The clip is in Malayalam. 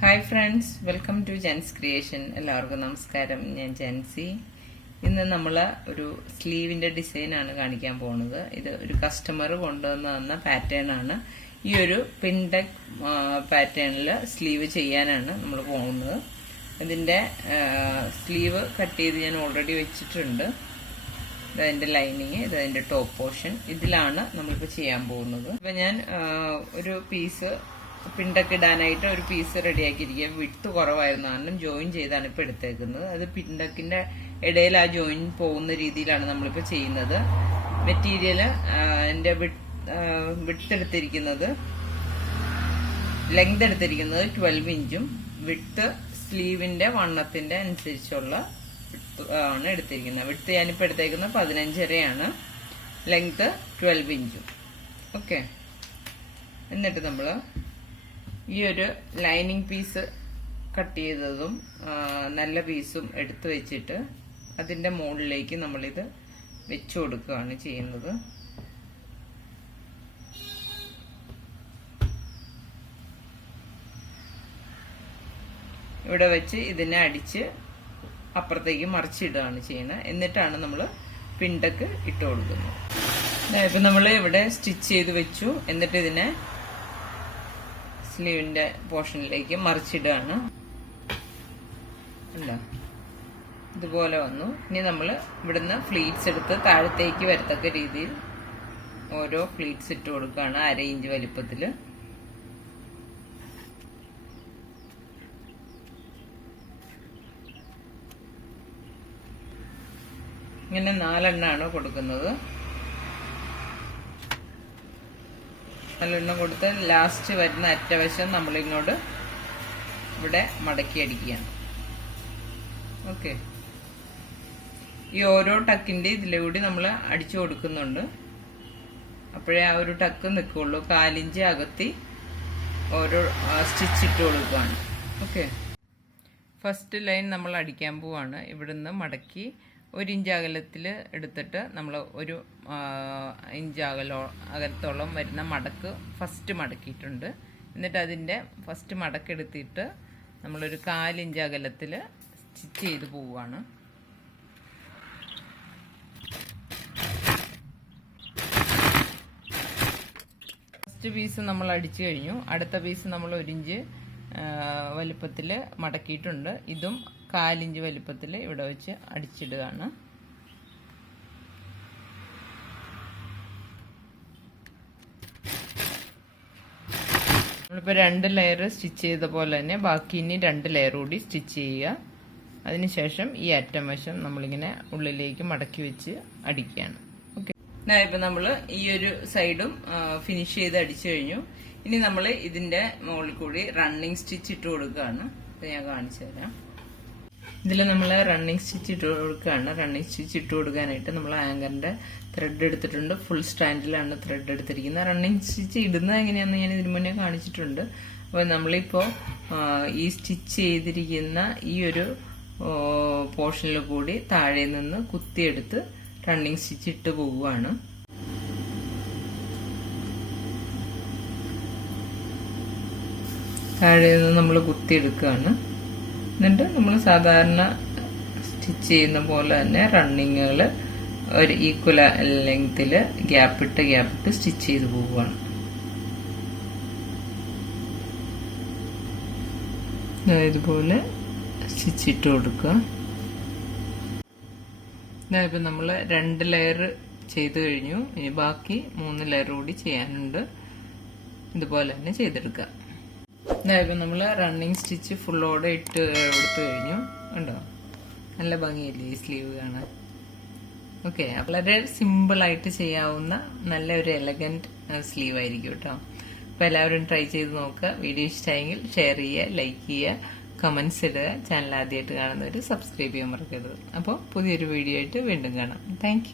Hi friends, welcome to Jen's creation. എല്ലാവർക്കും നമസ്കാരം. ഞാൻ ജെൻസി. ഇന്ന് നമ്മൾ ഒരു സ്ലീവിന്റെ ഡിസൈനാണ് കാണിക്കാൻ പോകുന്നത്. ഇത് ഒരു കസ്റ്റമർ കൊണ്ടുവന്ന് തന്ന പാറ്റേൺ ആണ്. ഈ ഒരു പിൻടെക് പാറ്റേണിൽ സ്ലീവ് ചെയ്യാനാണ് നമ്മൾ പോകുന്നത്. ഇതിന്റെ സ്ലീവ് കട്ട് ചെയ്ത് ഞാൻ ഓൾറെഡി വെച്ചിട്ടുണ്ട്. ഇതതിന്റെ ലൈനിങ്, ഇതതിന്റെ ടോപ്പ് പോർഷൻ. ഇതിലാണ് നമ്മളിപ്പോൾ ചെയ്യാൻ പോകുന്നത്. ഇപ്പൊ ഞാൻ ഒരു പീസ് പിൻടെക്ക് ഇടാനായിട്ട് ഒരു പീസ് റെഡിയാക്കിയിരിക്കുക. വിട്ട് കുറവായിരുന്നു കാരണം ജോയിൻ ചെയ്താണ് ഇപ്പൊ എടുത്തേക്കുന്നത്. അത് പിൻടെക്കിന്റെ ഇടയിൽ ആ ജോയിൻ പോകുന്ന രീതിയിലാണ് നമ്മളിപ്പോ ചെയ്യുന്നത്. മെറ്റീരിയല് എന്റെ വിട്ട് എടുത്തിരിക്കുന്നത്, ലെങ്ത് എടുത്തിരിക്കുന്നത് 12 ഇഞ്ചും വിട്ട് സ്ലീവിന്റെ വണ്ണത്തിന്റെ അനുസരിച്ചുള്ള ആണ് എടുത്തിരിക്കുന്നത്. വിട്ട് ഞാനിപ്പോ എടുത്തേക്കുന്നത് 15.5 ലെങ്ത് 12 ഇഞ്ചും. ഓക്കെ, എന്നിട്ട് നമ്മള് ഈ ഒരു ലൈനിങ് പീസ് കട്ട് ചെയ്തതും നല്ല പീസും എടുത്തു വെച്ചിട്ട് അതിന്റെ മുകളിലേക്ക് നമ്മളിത് വെച്ചു കൊടുക്കുകയാണ് ചെയ്യുന്നത്. ഇവിടെ വെച്ച് ഇതിനെ അടിച്ച് അപ്പുറത്തേക്ക് മറിച്ചിടുകയാണ് ചെയ്യുന്നത്. എന്നിട്ടാണ് നമ്മൾ പിൻടെക്ക് ഇട്ട് കൊടുക്കുന്നത്. ഇപ്പൊ നമ്മൾ ഇവിടെ സ്റ്റിച്ച് ചെയ്ത് വെച്ചു. എന്നിട്ട് ഇതിനെ സ്ലീവിന്റെ പോർഷനിലേക്ക് മറിച്ചിടുകയാണ്. ഇതുപോലെ വന്നു. ഇനി നമ്മൾ ഇവിടുന്ന് ഫ്ലീറ്റ്സ് എടുത്ത് താഴത്തേക്ക് വരത്തക്ക രീതിയിൽ ഓരോ ഫ്ലീറ്റ്സ് ഇട്ട് കൊടുക്കുകയാണ് 1/2 ഇഞ്ച് വലിപ്പത്തില്. ഇങ്ങനെ 4 എണ്ണമാണ് കൊടുക്കുന്നത്. 4 എണ്ണം കൊടുത്ത് ലാസ്റ്റ് വരുന്ന അറ്റവശം നമ്മളിങ്ങോട്ട് ഇവിടെ മടക്കി അടിക്കുകയാണ്. ഓക്കെ, ഈ ഓരോ ടക്കിന്റെ ഇതിലൂടെ നമ്മൾ അടിച്ചു കൊടുക്കുന്നുണ്ട്. അപ്പോഴേ ആ ഒരു ടക്ക് നിൽക്കുള്ളൂ. 4 ഇഞ്ച് അകത്തി ഓരോ സ്റ്റിച്ച് ഇട്ട് കൊടുക്കുകയാണ്. ഓക്കെ, ഫസ്റ്റ് ലൈൻ നമ്മൾ അടിക്കാൻ പോവാണ്. ഇവിടുന്ന് മടക്കി 1 ഇഞ്ച് അകലത്തിൽ എടുത്തിട്ട് നമ്മൾ 1 ഇഞ്ച് അകലത്തോളം വരുന്ന മടക്ക് ഫസ്റ്റ് മടക്കിയിട്ടുണ്ട്. എന്നിട്ട് അതിൻ്റെ ഫസ്റ്റ് മടക്കെടുത്തിട്ട് നമ്മളൊരു 4 ഇഞ്ച് അകലത്തിൽ സ്റ്റിച്ച് ചെയ്ത് പോവുകയാണ്. ഫസ്റ്റ് പീസ് നമ്മൾ അടിച്ചു കഴിഞ്ഞു. അടുത്ത പീസ് നമ്മൾ 1 ഇഞ്ച് വലിപ്പത്തിൽ മടക്കിയിട്ടുണ്ട്. ഇതും 4 ഇഞ്ച് വലിപ്പത്തിൽ ഇവിടെ വെച്ച് അടിച്ചിടുകയാണ്. നമ്മളിപ്പോൾ 2 ലെയർ സ്റ്റിച്ച് ചെയ്ത പോലെ തന്നെ ബാക്കി ഇനി 2 ലെയർ കൂടി സ്റ്റിച്ച് ചെയ്യുക. അതിനുശേഷം ഈ അറ്റം വശം നമ്മളിങ്ങനെ ഉള്ളിലേക്ക് മടക്കി വെച്ച് അടിക്കുകയാണ്. ഓക്കെ, ഇപ്പം നമ്മൾ ഈ ഒരു സൈഡും ഫിനിഷ് ചെയ്ത് അടിച്ചു കഴിഞ്ഞു. ഇനി നമ്മൾ ഇതിന്റെ മുകളിൽ കൂടി റണ്ണിങ് സ്റ്റിച്ച് ഇട്ട് കൊടുക്കുകയാണ്. അത് ഞാൻ കാണിച്ചു തരാം. ഇതിൽ നമ്മൾ റണ്ണിങ് സ്റ്റിച്ച് ഇട്ട് കൊടുക്കുകയാണ്. റണ്ണിങ് സ്റ്റിച്ച് ഇട്ട് കൊടുക്കാനായിട്ട് നമ്മൾ ആങ്കറിന്റെ ത്രെഡ് എടുത്തിട്ടുണ്ട്. ഫുൾ സ്റ്റാൻഡിലാണ് ത്രെഡ് എടുത്തിരിക്കുന്നത്. റണ്ണിങ് സ്റ്റിച്ച് ഇടുന്നത് എങ്ങനെയാണെന്ന് ഞാൻ ഇതിനു മുന്നേ കാണിച്ചിട്ടുണ്ട്. അപ്പോൾ നമ്മളിപ്പോൾ ഈ സ്റ്റിച്ച് ചെയ്തിരിക്കുന്ന ഈ ഒരു പോർഷനിൽ കൂടി താഴെ നിന്ന് കുത്തിയെടുത്ത് റണ്ണിങ് സ്റ്റിച്ച് ഇട്ട് പോവുകയാണ്. താഴെ നിന്ന് നമ്മൾ കുത്തിയെടുക്കുകയാണ്. എന്നിട്ട് നമ്മൾ സാധാരണ സ്റ്റിച്ച് ചെയ്യുന്ന പോലെ തന്നെ റണ്ണിങ്ങുകൾ ഒരു ഈക്വൽ ലെങ്തില് ഗ്യാപ്പിട്ട് സ്റ്റിച്ച് ചെയ്ത് പോവുകയാണ്. ഇതുപോലെ സ്റ്റിച്ച് ഇട്ട് കൊടുക്കുക. ഇപ്പം നമ്മൾ 2 ലെയർ ചെയ്ത് കഴിഞ്ഞു. ഇനി ബാക്കി 3 ലെയർ കൂടി ചെയ്യാനുണ്ട്. ഇതുപോലെ തന്നെ ചെയ്തെടുക്കുക. ഇപ്പം നമ്മൾ റണ്ണിങ് സ്റ്റിച്ച് ഫുള്ളോടെ ഇട്ട് കൊടുത്തു കഴിഞ്ഞു. ഉണ്ടോ, നല്ല ഭംഗിയല്ലേ ഈ സ്ലീവ് കാണാൻ. ഓക്കെ, വളരെ സിമ്പിളായിട്ട് ചെയ്യാവുന്ന നല്ലൊരു എലഗന്റ് സ്ലീവ് ആയിരിക്കും കേട്ടോ. അപ്പോൾ എല്ലാവരും ട്രൈ ചെയ്ത് നോക്കുക. വീഡിയോ ഇഷ്ടമായെങ്കിൽ ഷെയർ ചെയ്യുക, ലൈക്ക് ചെയ്യുക, കമൻസ് ഇടുക. ചാനൽ ആദ്യമായിട്ട് കാണുന്നവർ സബ്സ്ക്രൈബ് ചെയ്യാൻ മറക്കരുത്. അപ്പോൾ പുതിയൊരു വീഡിയോ ആയിട്ട് വീണ്ടും കാണാം. താങ്ക്